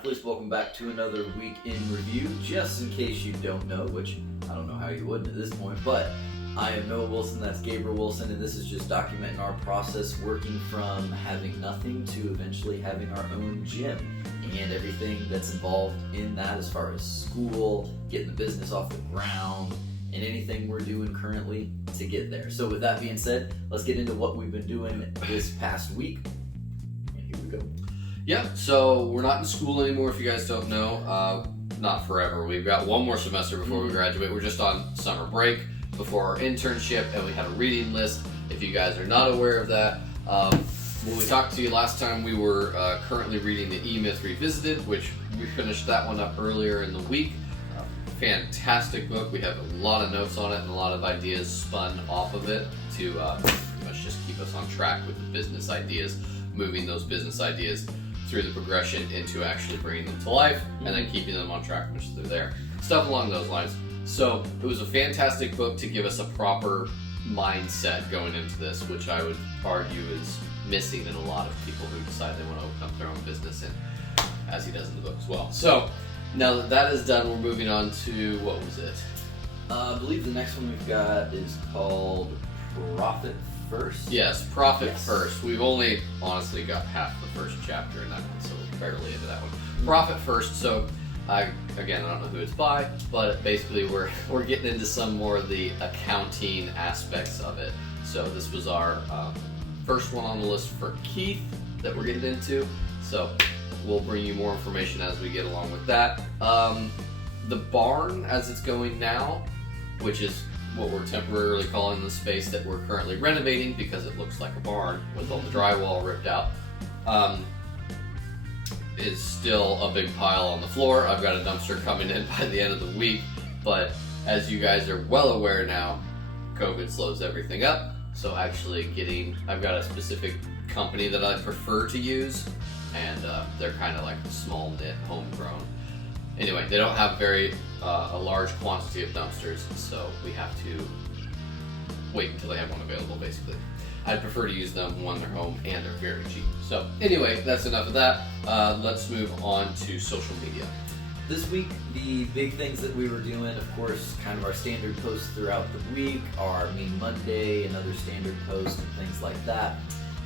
athletes, welcome back to another week in review. Just in case you don't know, which I don't know how you wouldn't at this point, but I am Noah Wilson, that's Gabriel Wilson, and this is just documenting our process working from having nothing to eventually having our own gym and everything that's involved in that as far as school, getting the business off the ground, and anything we're doing currently to get there. So with that being said, let's get into what we've been doing this past week. And here we go. Yeah, so we're not in school anymore, if you guys don't know. Not forever. We've got one more semester before we graduate. We're just on summer break before our internship, and we had a reading list. If you guys are not aware of that, when we talked to you last time, we were currently reading the E-Myth Revisited, which we finished that one up earlier in the week. Fantastic book. We have a lot of notes on it and a lot of ideas spun off of it to pretty much just keep us on track with the business ideas, moving those business ideas through the progression into actually bringing them to life and then keeping them on track once they're there. Stuff along those lines. So it was a fantastic book to give us a proper mindset going into this, which I would argue is missing in a lot of people who decide they want to open up their own business, and as he does in the book as well. So now that that is done, we're moving on to, what was it? I believe the next one we've got is called Profit First. Yes, Profit First. We've only honestly got half the first chapter in that one, so we're barely into that one. Profit First. So I don't know who it's by, but basically we're getting into some more of the accounting aspects of it. So this was our first one on the list for Keith that we're getting into. So we'll bring you more information as we get along with that. The barn, as it's going now, which is what we're temporarily calling the space that we're currently renovating because it looks like a barn with all the drywall ripped out, is still a big pile on the floor. I've got a dumpster coming in by the end of the week, but as you guys are well aware now, COVID slows everything up. So actually I've got a specific company that I prefer to use, and they're kind of like small knit, homegrown. Anyway, they don't have a large quantity of dumpsters, so we have to wait until they have one available, basically. I'd prefer to use them when they're home and they're very cheap. So anyway, that's enough of that. Let's move on to social media. This week, the big things that we were doing, of course, kind of our standard posts throughout the week, our Mean Monday and other standard posts and things like that.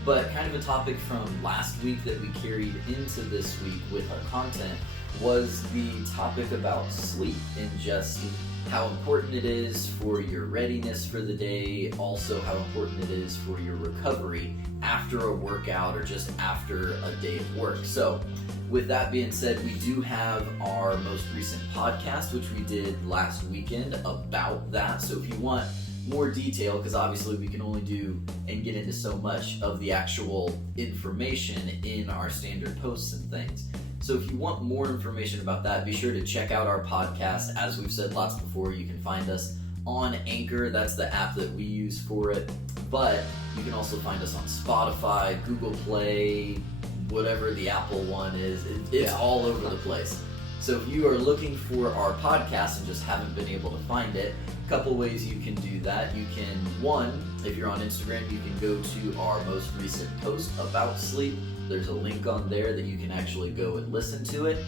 But kind of a topic from last week that we carried into this week with our content was the topic about sleep and just how important it is for your readiness for the day, also how important it is for your recovery after a workout or just after a day of work. So with that being said, we do have our most recent podcast, which we did last weekend, about that. So if you want more detail, because obviously we can only do and get into so much of the actual information in our standard posts and things. So if you want more information about that, be sure to check out our podcast. As we've said lots before, you can find us on Anchor. That's the app that we use for it. But you can also find us on Spotify, Google Play, whatever the Apple one is. It's all over the place. So if you are looking for our podcast and just haven't been able to find it, a couple ways you can do that. You can, one, if you're on Instagram, you can go to our most recent post about sleep. There's a link on there that you can actually go and listen to it.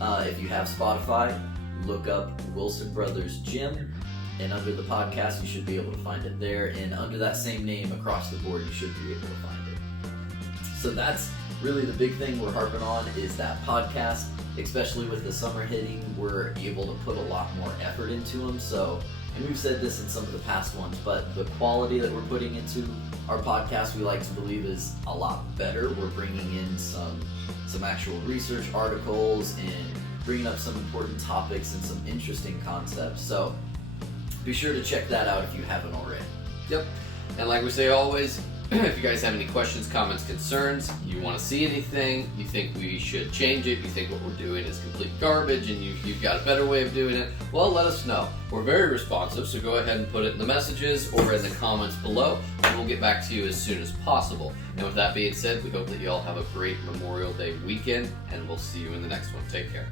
If you have Spotify, look up Wilson Brothers Gym, and under the podcast, you should be able to find it there. And under that same name across the board, you should be able to find it. So that's really the big thing we're harping on, is that podcast. Especially with the summer hitting, we're able to put a lot more effort into them. So, and we've said this in some of the past ones, but the quality that we're putting into our podcast, we like to believe, is a lot better. We're bringing in some actual research articles and bringing up some important topics and some interesting concepts. So be sure to check that out if you haven't already. Yep. And like we say always, if you guys have any questions, comments, concerns, you want to see anything, you think we should change it, you think what we're doing is complete garbage and you've got a better way of doing it, well, let us know. We're very responsive, so go ahead and put it in the messages or in the comments below, and we'll get back to you as soon as possible. And with that being said, we hope that you all have a great Memorial Day weekend, and we'll see you in the next one. Take care.